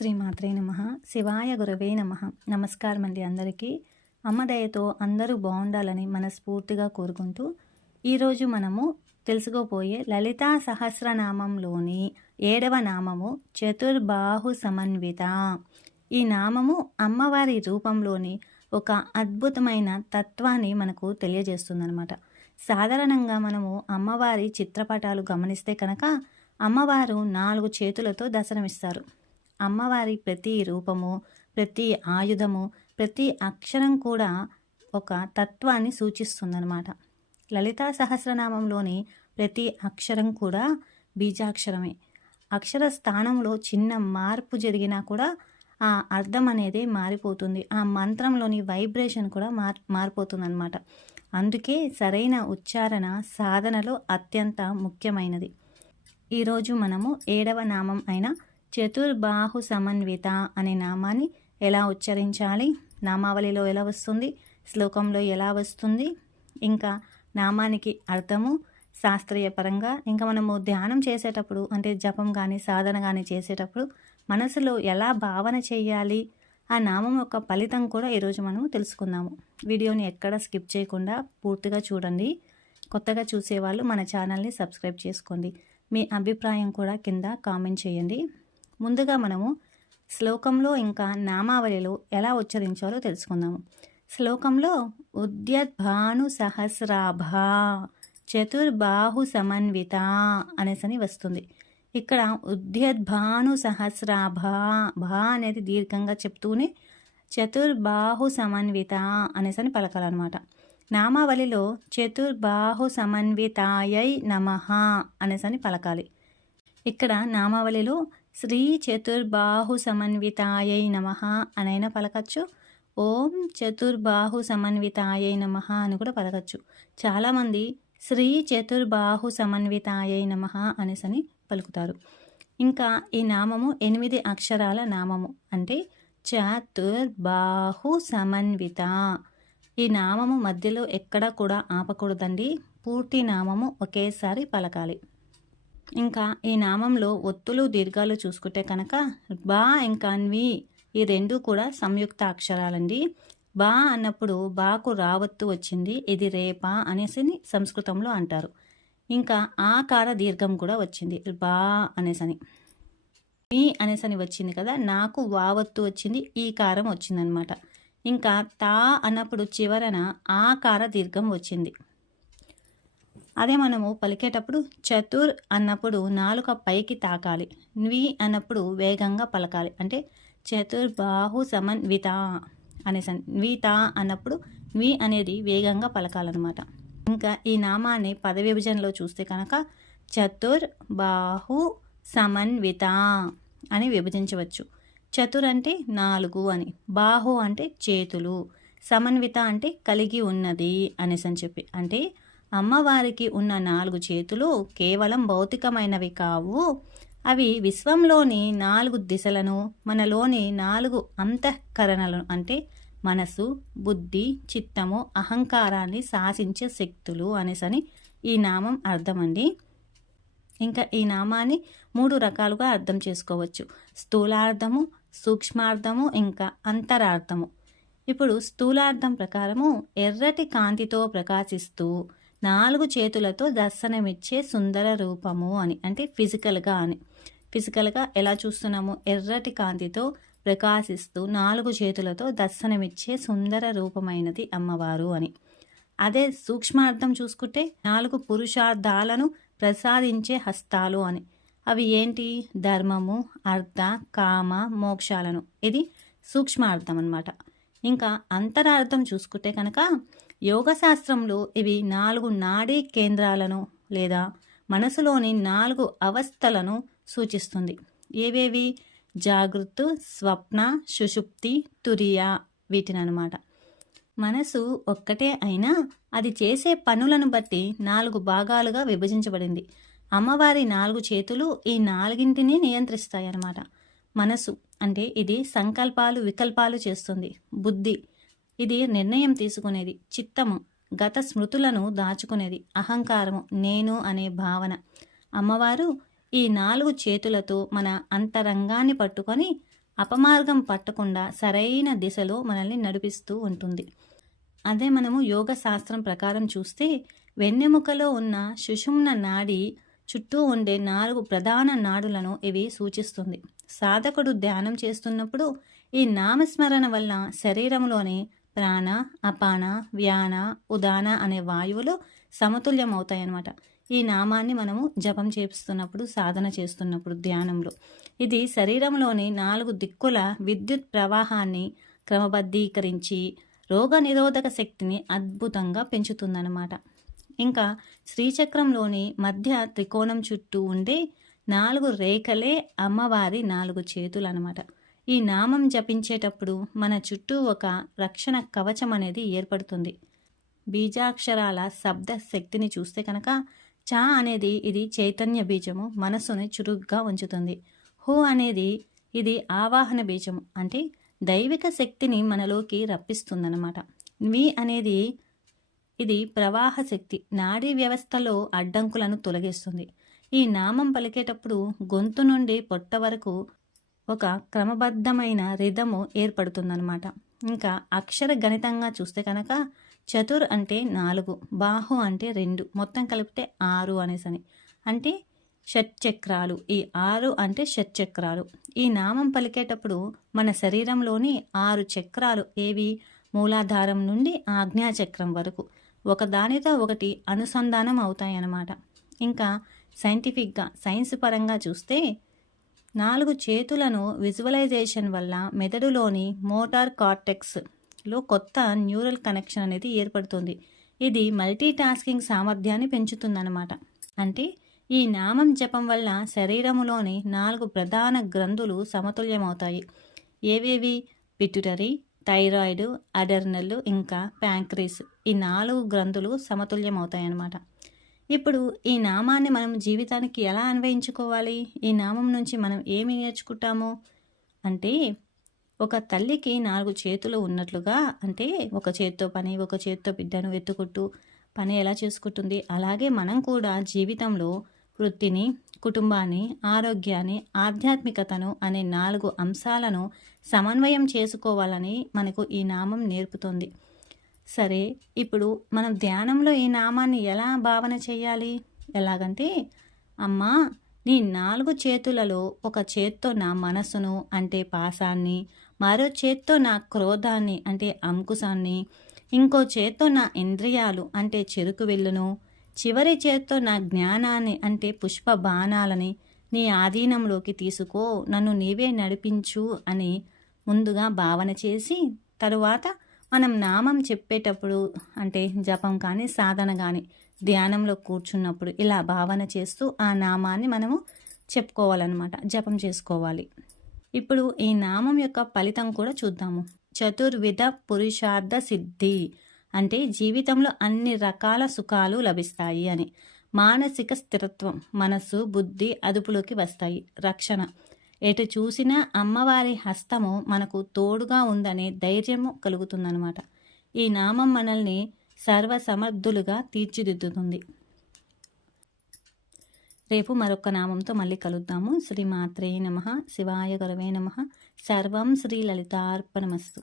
శ్రీమాత్రే నమః. శివాయ గురవే నమః. నమస్కారం అండి అందరికీ. అమ్మ దయతో అందరూ బాగుండాలని మనస్ఫూర్తిగా కోరుకుంటూ ఈరోజు మనము తెలుసుకోబోయే లలితా సహస్రనామంలోని 7వ నామము చతుర్బాహు సమన్విత. ఈ నామము అమ్మవారి రూపంలోని ఒక అద్భుతమైన తత్వాన్ని మనకు తెలియజేస్తుందన్నమాట. సాధారణంగా మనము అమ్మవారి చిత్రపటాలు గమనిస్తే కనుక అమ్మవారు 4 చేతులతో దర్శనమిస్తారు. అమ్మవారి ప్రతి రూపము, ప్రతి ఆయుధము, ప్రతి అక్షరం కూడా ఒక తత్వాన్ని సూచిస్తుందన్నమాట. లలితా సహస్రనామంలోని ప్రతి అక్షరం కూడా బీజాక్షరమే. అక్షర స్థానంలో చిన్న మార్పు జరిగినా కూడా ఆ అర్థం అనేది మారిపోతుంది. ఆ మంత్రంలోని వైబ్రేషన్ కూడా మారిపోతుందన్నమాట. అందుకే సరైన ఉచ్చారణ సాధనలో అత్యంత ముఖ్యమైనది. ఈరోజు మనము 7వ నామం అయిన చతుర్బాహు సమన్విత అనే నామాన్ని ఎలా ఉచ్చరించాలి, నామావళిలో ఎలా వస్తుంది, శ్లోకంలో ఎలా వస్తుంది, ఇంకా నామానికి అర్థము శాస్త్రీయ పరంగా, ఇంకా మనము ధ్యానం చేసేటప్పుడు అంటే జపం కానీ సాధన కానీ చేసేటప్పుడు మనసులో ఎలా భావన చేయాలి, ఆ నామం యొక్క ఫలితం కూడా ఈరోజు మనము తెలుసుకుందాము. వీడియోని ఎక్కడ స్కిప్ చేయకుండా పూర్తిగా చూడండి. కొత్తగా చూసేవాళ్ళు మన ఛానల్ని సబ్స్క్రైబ్ చేసుకోండి. మీ అభిప్రాయం కూడా కింద కామెంట్ చేయండి. ముందుగా మనము శ్లోకంలో ఇంకా నామావళిలో ఎలా ఉచ్చరించాలో తెలుసుకుందాము. శ్లోకంలో ఉద్యద్భాను సహస్రాభ చతుర్బాహు సమన్విత అనేసని వస్తుంది. ఇక్కడ ఉద్యద్భాను సహస్రాభ, భా అనేది దీర్ఘంగా చెప్తూనే చతుర్బాహు సమన్విత అనేసని పలకాలన్నమాట. నామావళిలో చతుర్బాహు సమన్వితాయై నమః అనేసని పలకాలి. ఇక్కడ నామావళిలో శ్రీ చతుర్బాహు సమన్వితాయై నమః అనైనా పలకచ్చు, ఓం చతుర్బాహు సమన్వితాయై నమః అని కూడా పలకచ్చు. చాలామంది శ్రీ చతుర్బాహు సమన్వితాయై నమః అనేసని పలుకుతారు. ఇంకా ఈ నామము 8 అక్షరాల నామము, అంటే చతుర్బాహు సమన్విత. ఈ నామము మధ్యలో ఎక్కడ కూడా ఆపకూడదండి. పూర్తి నామము ఒకేసారి పలకాలి. ఇంకా ఈ నామంలో ఒత్తులు దీర్ఘాలు చూసుకుంటే కనుక బా ఇంకా న్వి ఈ రెండు కూడా సంయుక్త అక్షరాలండి. బా అన్నప్పుడు బాకు రావత్తు వచ్చింది, ఇది రేపా అనేసి సంస్కృతంలో అంటారు. ఇంకా ఆకార దీర్ఘం కూడా వచ్చింది బా అనేసని. నీ అనేసని వచ్చింది కదా, నాకు వావత్తు వచ్చింది, ఈ కారం వచ్చిందనమాట. ఇంకా తా అన్నప్పుడు చివరన ఆకార దీర్ఘం వచ్చింది. అదే మనము పలికేటప్పుడు చతుర్ అన్నప్పుడు నాలుక పైకి తాకాలి, న్వి అన్నప్పుడు వేగంగా పలకాలి. అంటే చతుర్బాహు సమన్విత అనేసి, న్విత అన్నప్పుడు న్వి అనేది వేగంగా పలకాలన్నమాట. ఇంకా ఈ నామాన్ని పద విభజనలో చూస్తే కనుక చతుర్బాహు సమన్విత అని విభజించవచ్చు. చతుర్ అంటే 4 అని, బాహు అంటే చేతులు, సమన్విత అంటే కలిగి ఉన్నది అనేసి చెప్పి. అంటే అమ్మవారికి ఉన్న 4 చేతులు కేవలం భౌతికమైనవి కావు. అవి విశ్వంలోని 4 దిశలను, మనలోని 4 అంతఃకరణలను అంటే మనసు, బుద్ధి, చిత్తము, అహంకారాన్ని శాసించే శక్తులు అనేసని ఈ నామం అర్థమండి. ఇంకా ఈ నామాన్ని 3 రకాలుగా అర్థం చేసుకోవచ్చు. స్థూలార్థము, సూక్ష్మార్థము, ఇంకా అంతరార్థము. ఇప్పుడు స్థూలార్థం ప్రకారము ఎర్రటి కాంతితో ప్రకాశిస్తూ 4 చేతులతో దర్శనమిచ్చే సుందర రూపము అని, అంటే ఫిజికల్గా అని. ఫిజికల్గా ఎలా చూస్తున్నాము, ఎర్రటి కాంతితో ప్రకాశిస్తూ 4 చేతులతో దర్శనమిచ్చే సుందర రూపమైనది అమ్మవారు అని. అదే సూక్ష్మార్థం చూసుకుంటే 4 పురుషార్థాలను ప్రసాదించే హస్తాలు అని. అవి ఏంటి, ధర్మము, అర్థ, కామ, మోక్షాలను. ఇది సూక్ష్మార్థం అన్నమాట. ఇంకా అంతరార్థం చూసుకుంటే కనుక యోగశాస్త్రంలో ఇవి 4 నాడీ కేంద్రాలను లేదా మనసులోని 4 అవస్థలను సూచిస్తుంది. ఏవేవి, జాగృత్, స్వప్న, సుషుప్తి, తురియ, వీటిని అనమాట. మనసు ఒక్కటే అయినా అది చేసే పనులను బట్టి 4 భాగాలుగా విభజించబడింది. అమ్మవారి 4 చేతులు ఈ 4ంటిని నియంత్రిస్తాయి అన్నమాట. మనసు అంటే ఇది సంకల్పాలు వికల్పాలు చేస్తుంది. బుద్ధి ఇది నిర్ణయం తీసుకునేది. చిత్తము గత స్మృతులను దాచుకునేది. అహంకారము నేను అనే భావన. అమ్మవారు ఈ 4 చేతులతో మన అంతరంగాన్ని పట్టుకొని అపమార్గం పట్టకుండా సరైన దిశలో మనల్ని నడిపిస్తూ ఉంటుంది. అదే మనము యోగ శాస్త్రం ప్రకారం చూస్తే వెన్నెముకలో ఉన్న సుషుమ్న నాడి చుట్టూ ఉండే 4 ప్రధాన నాడులను ఇవి సూచిస్తుంది. సాధకుడు ధ్యానం చేస్తున్నప్పుడు ఈ నామస్మరణ వల్ల శరీరంలోని ప్రాణ, అపాన, వ్యాన, ఉదాన అనే వాయువులు సమతుల్యం అవుతాయన్నమాట. ఈ నామాన్ని మనము జపం చేస్తున్నప్పుడు, సాధన చేస్తున్నప్పుడు ధ్యానంలో ఇది శరీరంలోని 4 దిక్కుల విద్యుత్ ప్రవాహాన్ని క్రమబద్ధీకరించి రోగ నిరోధక శక్తిని అద్భుతంగా పెంచుతుందన్నమాట. ఇంకా శ్రీచక్రంలోని మధ్య త్రికోణం చుట్టూ ఉండే 4 రేఖలే అమ్మవారి 4 చేతులు అన్నమాట. ఈ నామం జపించేటప్పుడు మన చుట్టూ ఒక రక్షణ కవచం అనేది ఏర్పడుతుంది. బీజాక్షరాల శబ్ద శక్తిని చూస్తే కనుక చ అనేది ఇది చైతన్య బీజము, మనస్సుని చురుగ్గా ఉంచుతుంది. హు అనేది ఇది ఆవాహన బీజము, అంటే దైవిక శక్తిని మనలోకి రప్పిస్తుందన్నమాట. వి అనేది ఇది ప్రవాహ శక్తి, నాడీ వ్యవస్థలో అడ్డంకులను తొలగిస్తుంది. ఈ నామం పలికేటప్పుడు గొంతు నుండి పొట్ట వరకు ఒక క్రమబద్ధమైన రిధము ఏర్పడుతుందన్నమాట. ఇంకా అక్షర గణితంగా చూస్తే కనుక చతుర్ అంటే 4, బాహు అంటే 2, మొత్తం కలిపితే 6 అనేసని, అంటే షట్చక్రాలు. ఈ 6 అంటే షట్చక్రాలు. ఈ నామం పలికేటప్పుడు మన శరీరంలోని 6 చక్రాలు ఏవి మూలాధారం నుండి ఆజ్ఞాచక్రం వరకు ఒకదానితో ఒకటి అనుసంధానం అవుతాయన్నమాట. ఇంకా సైంటిఫిక్గా, సైన్స్ పరంగా చూస్తే 4 చేతులను విజువలైజేషన్ వల్ల మెదడులోని మోటార్ కార్టెక్స్లో కొత్త న్యూరల్ కనెక్షన్ అనేది ఏర్పడుతుంది. ఇది మల్టీ టాస్కింగ్ సామర్థ్యాన్ని పెంచుతుందన్నమాట. అంటే ఈ నామం జపం వల్ల శరీరంలోని 4 ప్రధాన గ్రంథులు సమతుల్యమవుతాయి. ఏవేవి? పిట్యూటరీ, థైరాయిడ్, అడర్నల్, ఇంకా ప్యాంక్రీస్. ఈ 4 గ్రంథులు సమతుల్యమవుతాయన్నమాట. ఇప్పుడు ఈ నామాన్ని మనం జీవితానికి ఎలా అన్వయించుకోవాలి? ఈ నామం నుంచి మనం ఏమి నేర్చుకుంటాము అంటే, ఒక తల్లికి 4 చేతులు ఉన్నట్లుగా, అంటే ఒక చేత్తో పని, ఒక చేత్తో బిడ్డను ఎత్తుకుంటూ పని ఎలా చేసుకుంటుంది, అలాగే మనం కూడా జీవితంలో వృత్తిని, కుటుంబాన్ని, ఆరోగ్యాన్ని, ఆధ్యాత్మికతను అనే 4 అంశాలను సమన్వయం చేసుకోవాలని మనకు ఈ నామం నేర్పుతుంది. సరే, ఇప్పుడు మనం ధ్యానంలో ఈ నామాన్ని ఎలా భావన చేయాలి? ఎలాగంటే, అమ్మా నీ 4 చేతులలో ఒక చేత్తో నా మనస్సును అంటే పాశాన్ని, మరో చేత్తో నా క్రోధాన్ని అంటే అంకుశాన్ని, ఇంకో చేత్తో నా ఇంద్రియాలు అంటే చెరుకు వెల్లును, చివరి చేత్తో నా జ్ఞానాన్ని అంటే పుష్ప బాణాలని నీ ఆధీనంలోకి తీసుకో, నన్ను నీవే నడిపించు అని ముందుగా భావన చేసి, తరువాత మనం నామం చెప్పేటప్పుడు అంటే జపం కానీ, సాధన కానీ, ధ్యానంలో కూర్చున్నప్పుడు ఇలా భావన చేస్తూ ఆ నామాన్ని మనము చెప్పుకోవాలన్నమాట, జపం చేసుకోవాలి. ఇప్పుడు ఈ నామం యొక్క ఫలితం కూడా చూద్దాము. చతుర్విధ పురుషార్థ సిద్ధి అంటే జీవితంలో అన్ని రకాల సుఖాలు లభిస్తాయి అని. మానసిక స్థిరత్వం, మనస్సు, బుద్ధి అదుపులోకి వస్తాయి. రక్షణ, ఎటు చూసినా అమ్మవారి హస్తము మనకు తోడుగా ఉందనే ధైర్యము కలుగుతుందన్నమాట. ఈ నామం మనల్ని సర్వసమర్థులుగా తీర్చిదిద్దుతుంది. రేపు మరొక నామంతో మళ్ళీ కలుద్దాము. శ్రీమాత్రే నమః. శివాయ గురవే నమః. సర్వం శ్రీ లలితార్పణమస్తు.